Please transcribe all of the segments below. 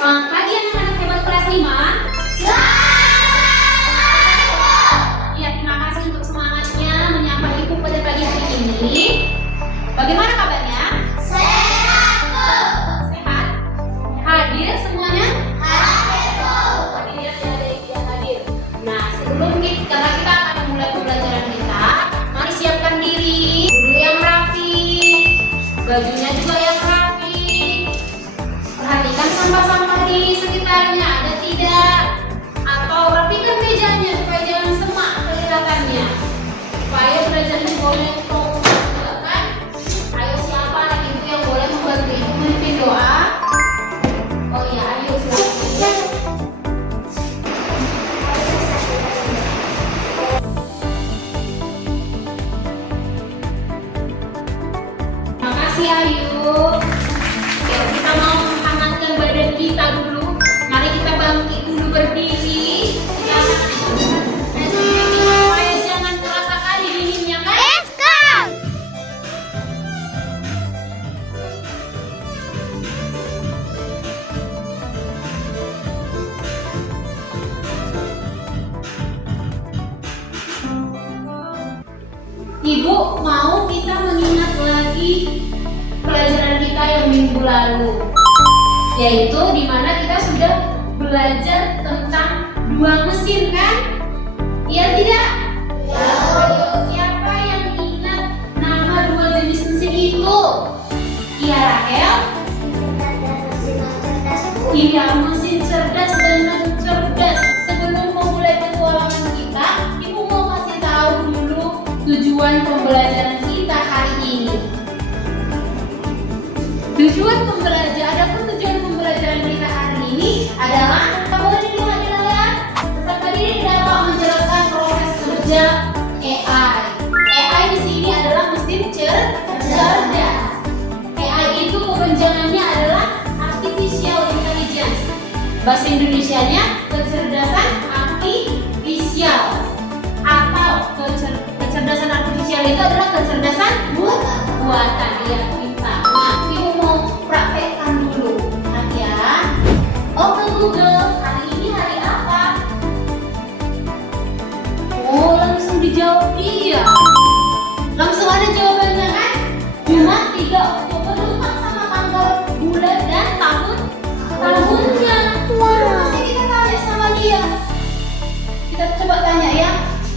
Selamat pagi anak-anak hebat kelas 5. Ya, terima kasih untuk semangatnya menyapa ibu pada pagi hari ini. Bagaimana kabarnya? Sehat? Hadir semuanya? Hadir, ada yang hadir. Nah, sebelum karena kita akan memulai pembelajaran kita, mari siapkan diri. Dulu yang rapi, bajunya juga yang rapi. Perhatikan sampah-sampah di sekitarnya ada tidak, atau rapikan mejanya supaya jangan semak kelihatannya, supaya belajarnya boleh fokus juga kan. Ayo siapa anak ibu yang boleh membantu ibu memimpin doa? Oh ya, ayo silakan. Terima kasih Ayu. Oke, kita mau menghangatkan badan kita dulu. Mari kita bangkit dulu berdiri. Supaya jangan terasa kali dinginnya kan? Let's go! Ibu mau kita mengingat lagi pelajaran kita yang minggu lalu, yaitu di mana kita sudah belajar tentang dua mesin kan? Iya tidak? Ya. Siapa yang ingat nama dua jenis mesin itu? Iya Rahel? Iya, mesin cerdas dan non cerdas. Sebelum memulai petualangan kita, ibu mau kasih tahu dulu tujuan pembelajaran kita hari ini. Tujuan pembelajaran kita hari ini adalah boleh dilihat peserta didik dapat menjelaskan proses kerja AI. AI di sini adalah mesin cerdas. AI itu kepanjangannya adalah artificial intelligence. Bahasa Indonesianya kecerdasan artifisial, atau kecerdasan artifisial itu adalah kecerdasan buatan ya kita. Nah, ibu mau praktekkan dulu. Ya. Open Google, hari ini hari apa? Oh, langsung dijawab iya. Langsung ada jawabannya kan? Jumat 3 Oktober, lupa sama tanggal, bulan, dan tahunnya. Pasti kita tanya sama dia. Kita coba tanya ya,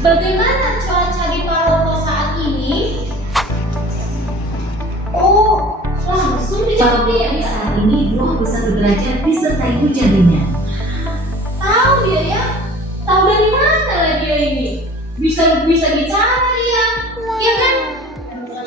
bagaimana cuaca di Palopo saat ini? Oh, langsung dijawab dia. Saat ini 21 derajat disertai hujan ringan. Tahu dia ya? Tahu dari mana lah dia ini? Bisa bicara dia. Iya kan?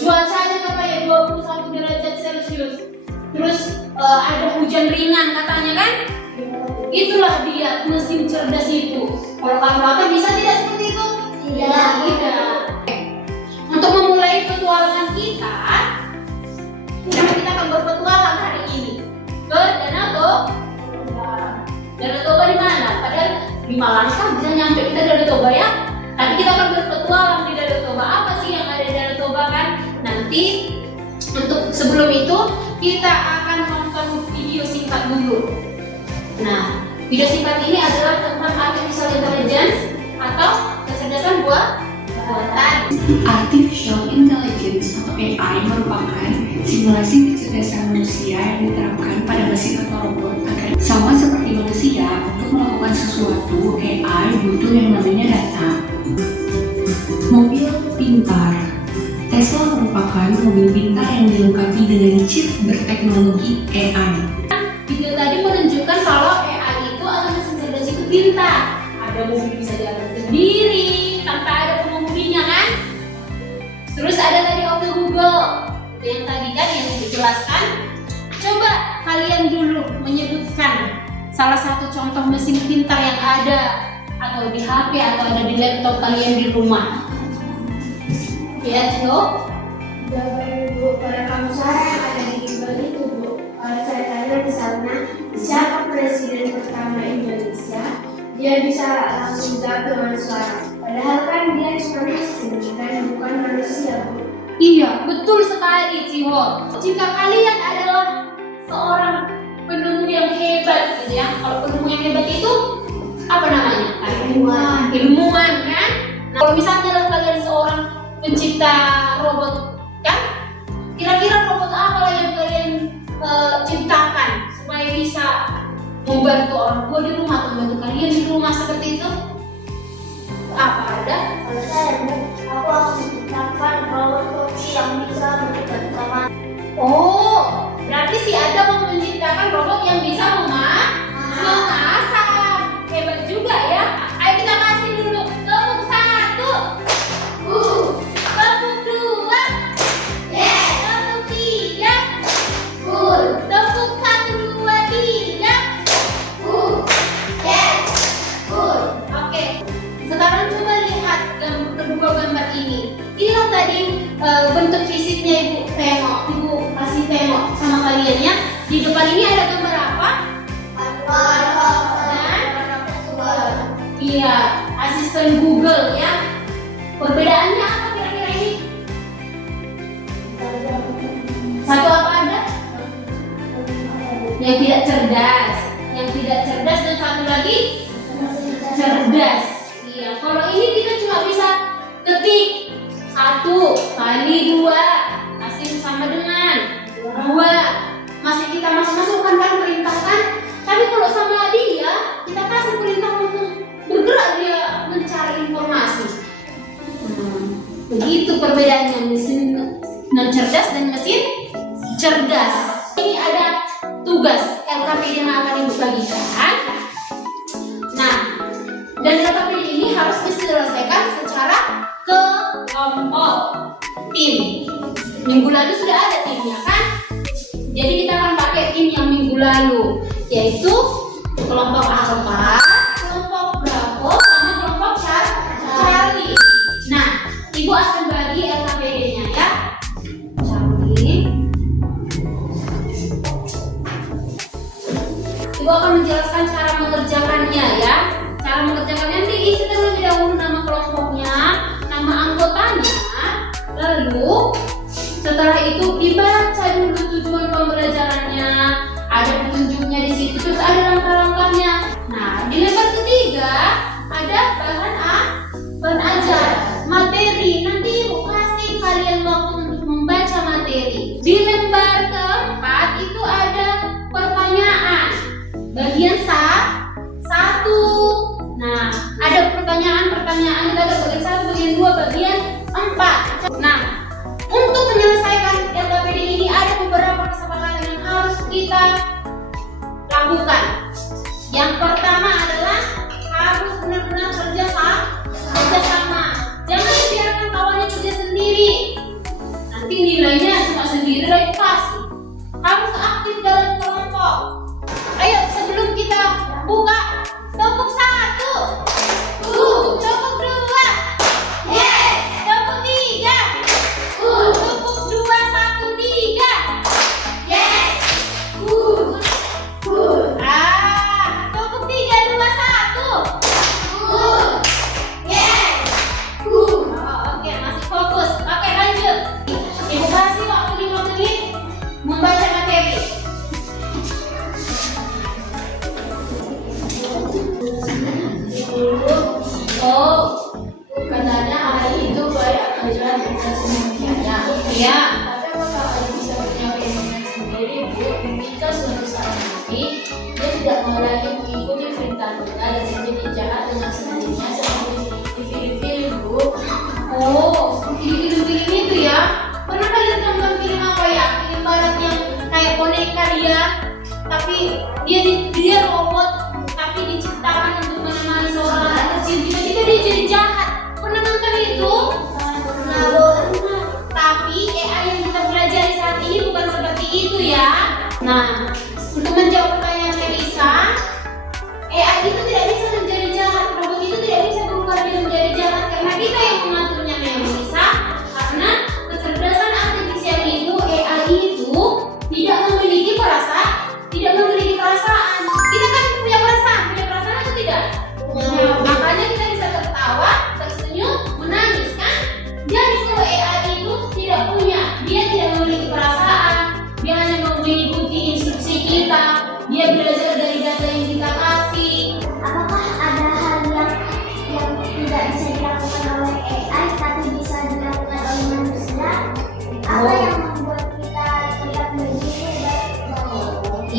Cuacanya katanya 21 derajat Celcius. Terus ada hujan ringan katanya kan? Itulah dia mesin cerdas itu. Kalau kalkulator bisa tidak seperti itu? Tidak. Untuk memulai petualangan kita akan berpetualang hari ini ke Danau Toba. Danau Toba di mana? Padahal 5 langkah bisa nyampe kita Danau Toba ya. Tapi kita akan berpetualang di Danau Toba. Apa sih yang ada di Danau Toba kan? Nanti untuk sebelum itu kita akan nonton video singkat dulu. Nah, video singkat ini adalah tentang artificial intelligence atau kecerdasan buatan. Artificial Intelligence atau AI merupakan simulasi kecerdasan manusia yang diterapkan pada mesin atau robot agar sama seperti manusia. Untuk melakukan sesuatu, AI butuh yang namanya data. Mobil pintar. Tesla merupakan mobil pintar yang dilengkapi dengan chip berteknologi AI. Video tadi menunjukkan kalau AI itu atau mesin cerdas itu pintar. Ada mobil bisa jalan sendiri tanpa ada pengemudinya kan? Terus ada tadi Oke Google, yang tadi kan yang dijelaskan. Coba kalian dulu menyebutkan salah satu contoh mesin pintar yang ada atau di HP atau ada di laptop kalian di rumah. Ya, Jo? Jawaban Bu, pada kamu saya yang ada di Google itu Bu. Kalau saya tanya misalnya siapa presiden pertama Indonesia, dia bisa langsung jawab dengan suara. Padahal kan dia cuma mesin dan bukan manusia Bu. Iya, betul sekali Ciho. Jika kalian adalah seorang penemu yang hebat, tuh ya. Kalau penemu yang hebat itu apa namanya? Ilmuwan. Ilmuwan kan? Nah, kalau misalnya kalian seorang pencipta robot kan, kira-kira robot apa lah yang kalian ciptakan supaya bisa membantu orang tua di rumah atau membantu kalian di rumah seperti itu? Apa ada? Kalau saya, aku akan menciptakan robot koki yang bisa berdebat sama. Oh, berarti si Adam mau menciptakan robot yang bisa memasak. Hebat juga ya. Ayo kita kasih dulu. Tepuk 1. Tepuk 2. Yes. Tepuk 3. Cool. Tepuk 1, 2, 3. Cool. Yes. Cool. Oke. Sekarang coba lihat kedua gambar ini. Inilah tadi bentuk fisiknya Ibu tengok. Ibu kasih tengok sama kalian ya. Di depan ini ada gambar apa? Iya, asisten Google ya. Perbedaannya apa kira-kira ini? Satu apa ada? Yang tidak cerdas. Yang tidak cerdas dan satu lagi cerdas. Iya, kalau ini kita cuma bisa ketik 1 kali 2 masih sama dengan 2. Masih kita masukkan kan perintah kan? Tapi kalau sama dia kita kasih perintah untuk bergerak dia mencari informasi. Begitu perbedaannya mesin non cerdas dan mesin cerdas. Ini ada tugas LKPD yang akan Ibu bagikan. Nah, dan LKPD ini harus diselesaikan secara kelompok tim. Minggu lalu sudah ada timnya kan? Jadi kita akan pakai tim yang minggu lalu, yaitu kelompok Alpha, kelompok Bravo, sama kelompok Charlie. Nah, Ibu akan bagi LKPD-nya ya. Charlie. Ibu akan menjelaskan cara mengerjakannya ya. Cara mengerjakannya nanti isi terlebih dahulu nama kelompoknya, nama anggotanya, lalu setelah itu dibaca dulu tujuan pembelajarannya, ada petunjuknya di situ, terus ada langkah-langkahnya. Nah, di lembar ketiga ada bahan ajar, materi. Nanti Ibu kasih kalian waktu untuk membaca materi. Di lembar keempat itu ada pertanyaan, bagian 1. Nah, ada pertanyaan itu ada bagian 1, bagian 2, bagian 4. Nah, untuk menyelesaikan LKPD ini ada beberapa kesepakatan yang harus kita lakukan. Yang pertama adalah harus benar-benar kerja sama. Jangan biarkan kawannya kerja sendiri. Nanti nilainya cuma sendiri lagi pasti. Harus aktif dalam kelompok. Ayo sebelum kita buka, tepuk 1. Tepuk 2. Yes. Tepuk 3. Tepuk 2, 1, 3. Yes. Tepuk 3, 2, 1. Yes. Oke, masih fokus. Oke, lanjut. Ibu kasih waktu 5 menit membaca materi. Oh, katanya hari itu baik atau jalan bisa semuanya. Iya. Tapi apakah hari bisa menyampaikan dengan sendiri, Bu? Ketika suatu saat nanti dia tidak mau lagi mengikuti perintah kita dan menjadi jahat dengan sendirinya seperti di film-film, Bu. Oh, seperti di film-film itu ya. Pernah kalian tonton film apa ya? Film barat yang kayak boneka dia, tapi dia robot, tapi diciptakan untuk menemani seorang anak kecil. Tiba-tiba dia jadi jahat. Pernah nonton itu? Tapi AI yang kita pelajari saat ini bukan seperti itu ya. Nah, untuk menjawab pertanyaan Melisa, AI itu tidak bisa menjadi jahat. Robot itu tidak bisa berubah menjadi jahat karena kita yang mengaturnya, Melisa. Karena kecerdasan artifisial itu, AI itu tidak memiliki perasaan. Kita kan punya perasaan atau tidak? Makanya kita bisa tertawa, tersenyum, menangis kan? Jadi kalau AI itu tidak punya, dia tidak memiliki perasaan, dia hanya mengikuti instruksi kita.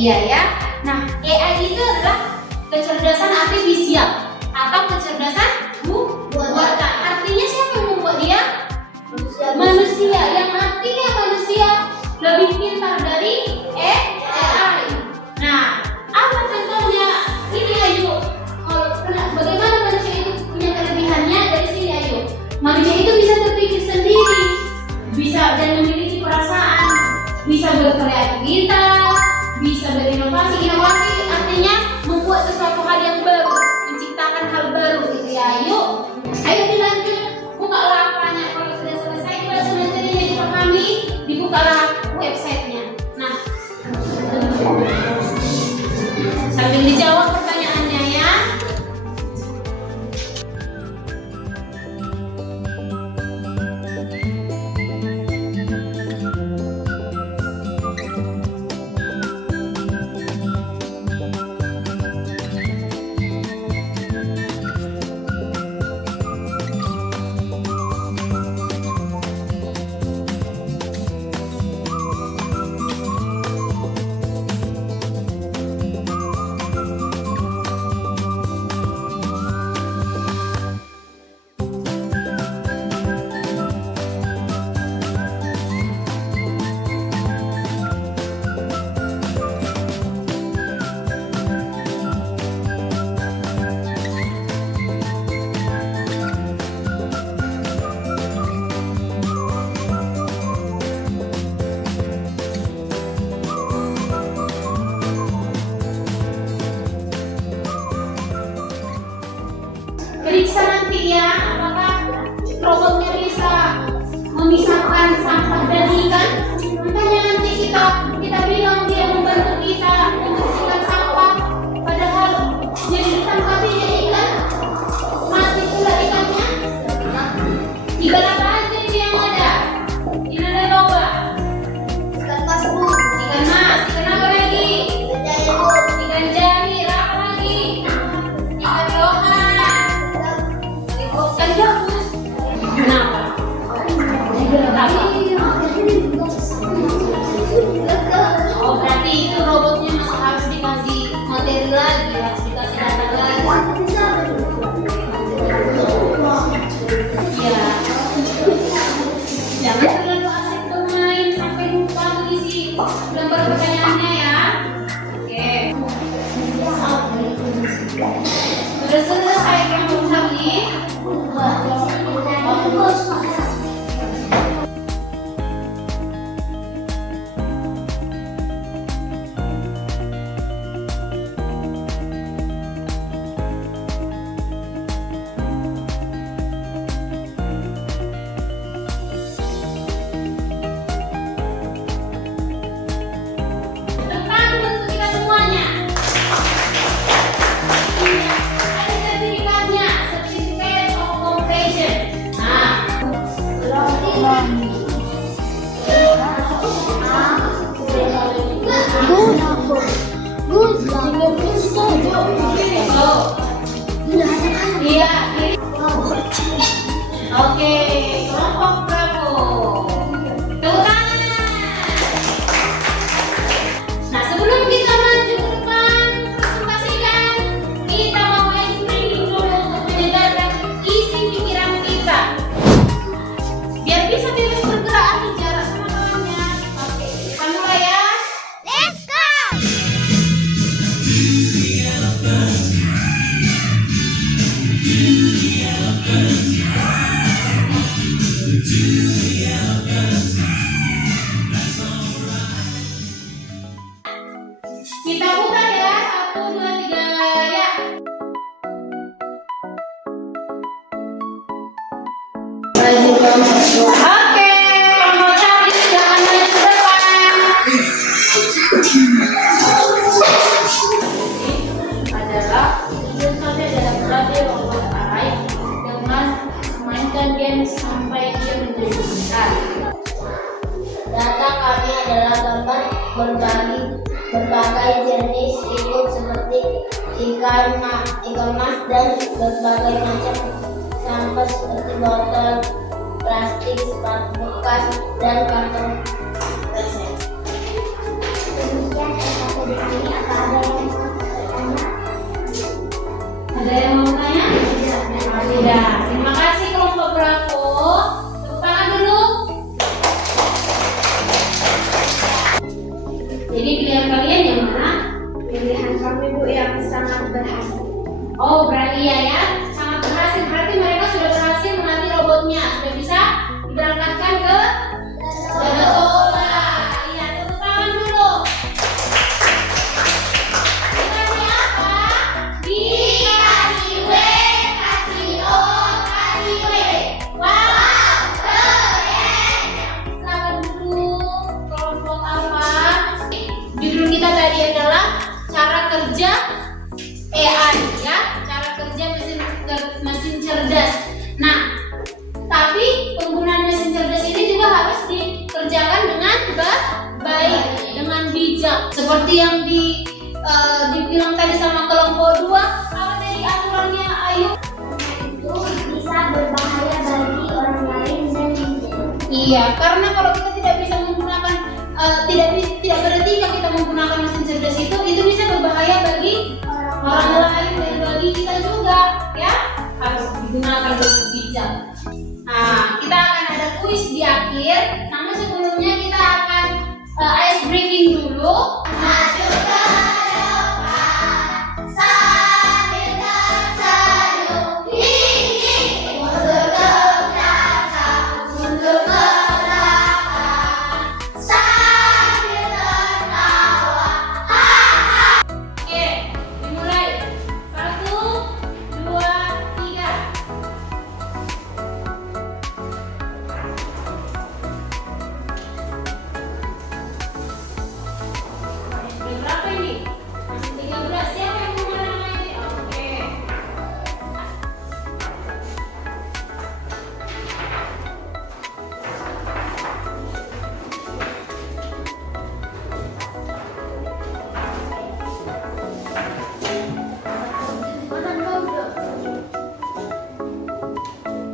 Iya ya. Nah, AI itu adalah kecerdasan artifisial atau kecerdasan buatan. Artinya siapa yang membuat dia? Manusia. Yang artinya manusia lebih pintar dari AI. Nah, apa contohnya? Ini ayo. Bagaimana manusia itu punya kelebihannya? Dari sini ayo. Manusia itu bisa berpikir sendiri, bisa dan memiliki perasaan, bisa berkreativitas, bisa berinovasi. Inovasi artinya membuat sesuatu hal yang baru, menciptakan hal baru gitu ya. Ayo dilanjut, bukalah apanya. Kalau sudah selesai bahasa materinya dipahami, dibukalah websitenya. Nah, sambil dijawab pertanyaannya ya. Periksa nanti ya, apakah robotnya bisa memisahkan sampah dan ikan. Makanya nanti kita bilang dia membantu kita membersihkan sampah, padahal yang ditangkapi jadi ikan mati pula ikannya. Ikan apa aja itu yang ada? Ikan ada loba, ikan mas, ikan apa lagi? Ikan jahir, apa lagi? Ikan lohan. Kan bagus. Kenapa? Oh, berarti itu robotnya masih harus dikasih materi lagi, harus dikasih data lagi. Ya. Jangan terlalu asik bermain sampai lupa mengisi gambar pertanyaannya ya. Oke. Sudah selesai kamu nih. Tepuk untuk kita semuanya. Ada sertifikatnya, Certificate of Completion. Nah, iya. Oke, kelompok Bravo. Tepuk tangan. Nah, sebelum kita maju ke depan, presentasikan, kita mau screening dulu untuk menyegarkan isi pikiran kita. Biar bisa bebas bergerak ambil jarak sama kawannya. Oke, kita mulai ya. Let's go! Kita buka ya, 1, 2, 3, ya. Oke, mau cari jangan maju ke depan. Adalah tujuan saja dalam belajar robot AI dengan mainkan games sampai dia menjadi besar. Data kami adalah gambar berbagai jenis ikut seperti ikan mas dan berbagai macam sampah seperti botol plastik, sepatu bekas, dan kantong resep. Demikian dari kami. Apa ada yang mau bertanya? Ada yang mau tanya? Tidak. Terima kasih kelompok Bravo. Tepuk tangan dulu. Jadi pilihan kalian yang mana? Pilihan kami Bu yang sangat berhasil. Oh, berarti ya, sangat berhasil. Berarti mereka sudah berhasil melatih robotnya. Sudah bisa diberangkatkan ke Danatoba. Iya, tepuk tangan dulu. Dikasih apa? Dikasih W, kasih O, kasih W. Wow, keren. Selamat dulu. Kelompok apa? Judul kita tadi adalah cara kerja AI ya, cara kerja mesin cerdas. Nah, tapi penggunaan mesin cerdas ini juga harus dikerjakan dengan baik, dengan bijak. Seperti yang dibilang tadi sama kelompok 2, apa tadi aturannya Ayu? Itu bisa berbahaya bagi orang lain dan Iya, karena kalau kita tidak bisa menggunakan tidak beretika kita menggunakan mesin cerdas itu bisa berbahaya bagi orang lain dan bagi kita juga, ya harus digunakan dengan bijak. Nah, kita akan ada kuis di akhir. Namun sebelumnya kita akan ice breaking dulu. Maju ke depan sambil tersenyum, mundur ke belakang, mundur ke belakang sambil tertawa. Oke, dimulai. 1, 2, 3. Berapa ini? Masih 13. Siapa yang mau nama ini? Oke.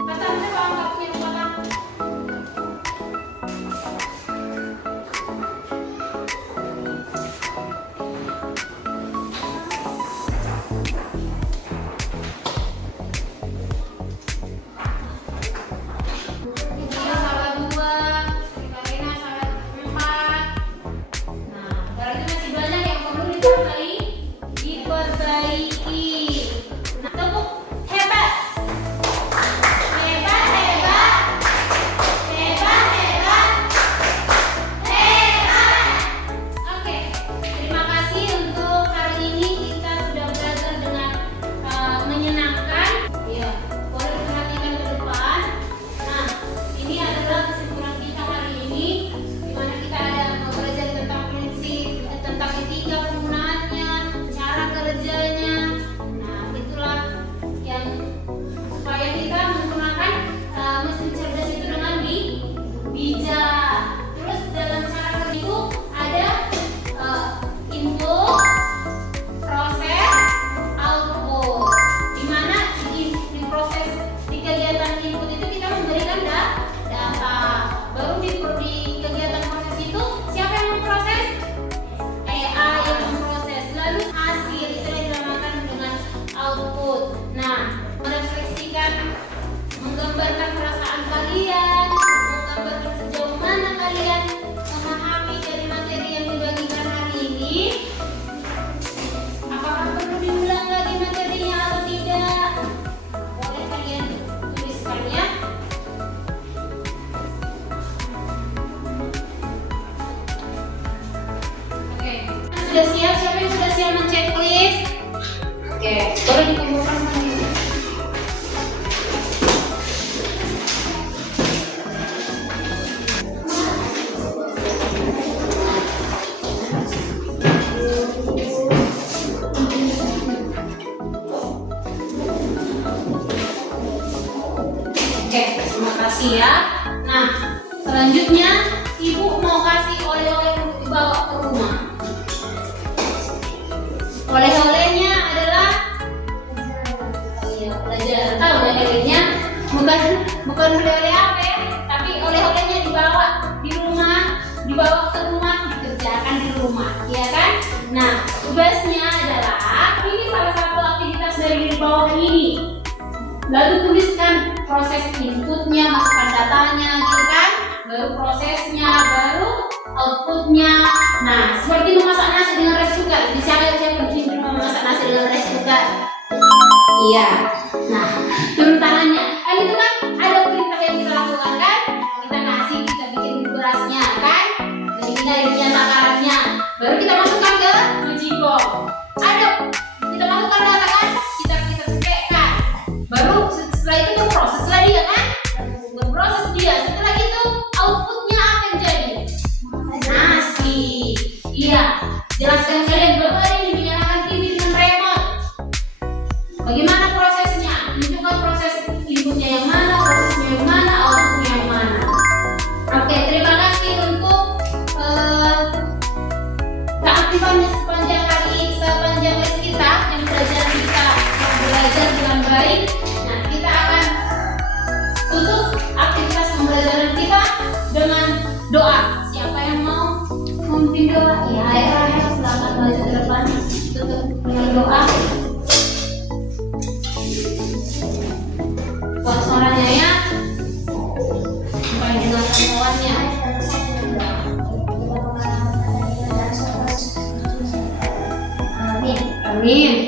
Kata nanti kalau nggak punya kata. Salah 2, Karina salah 4. Nah, berarti masih banyak yang perlu diperbaiki. Nah, tepuk hebat. Hebat, hebat. Hebat, hebat. Hebat. Oke, terima kasih untuk hari ini kita sudah belajar dengan menyenangkan. Ya, boleh diperhatikan ke depan. Nah, ini adalah kesimpulan kita hari ini, di mana kita ada belajar tentang prinsip, tentang etika penggunaannya, cara kerjanya. Nah, itulah yang supaya kita menggunakan mesin cerdas itu dengan bijak. Terus dalam cara kerja itu ada input, proses, output. Di mana di proses di kegiatan input itu kita memberikan data. Baru di kegiatan proses itu siapa yang memproses? AI yang memproses. Lalu hasil itu yang dinamakan dengan output. Nah, merefleksikan, menggambarkan perasaan kalian, menggambarkan sejauh mana kalian memahami dari materi yang dibagikan hari ini. Apakah perlu diulang lagi materinya atau tidak? Boleh kalian tuliskan ya. Oke, sudah siap? Siapa yang sudah siap men-checklist? Oke, boleh dikumpulkan lagi. Oke, terima kasih ya. Nah, selanjutnya Ibu mau kasih oleh-oleh untuk dibawa ke rumah. Oleh-olehnya adalah pelajaran. Tahu oleh-olehnya bukan oleh-oleh apa ya, tapi oleh-olehnya dibawa di rumah, dibawa ke rumah, dikerjakan di rumah, ya kan? Nah, prosesnya, baru outputnya. Nah, seperti memasak nasi dengan rice cooker. Jadi siapa yang memasak nasi dengan rice cooker? Iya. Nah, turun tangannya. Kan itu kan ada perintah yang kita lakukan kan? Kita kasih, kita bikin berasnya kan? Jadi kita ininya takarannya. Baru kita masukkan ke Magicom. Aduk. Kita masukkan data kan? Kita cetekkan. Baru setelah itu berproses lah dia kan? Berproses dia. Setelah itu outputnya apa yang jadi? Nasi. Iya. Jelaskan kalian berapa ini menyalakan TV dengan remote. Bagaimana prosesnya? Tunjukkan proses inputnya yang mana, prosesnya yang mana, outputnya yang mana. Oke, terima kasih untuk keaktifannya sepanjang les kita, yang belajar dengan baik. Nah, kita akan tutup aktivitas pembelajaran kita dengan doa. Siapa yang mau memimpin doa? Ya, ayo silakan maju ke depan. Tutup dengan doa. Buat suaranya ya, supaya dengarkan kawannya. Amin. Amin.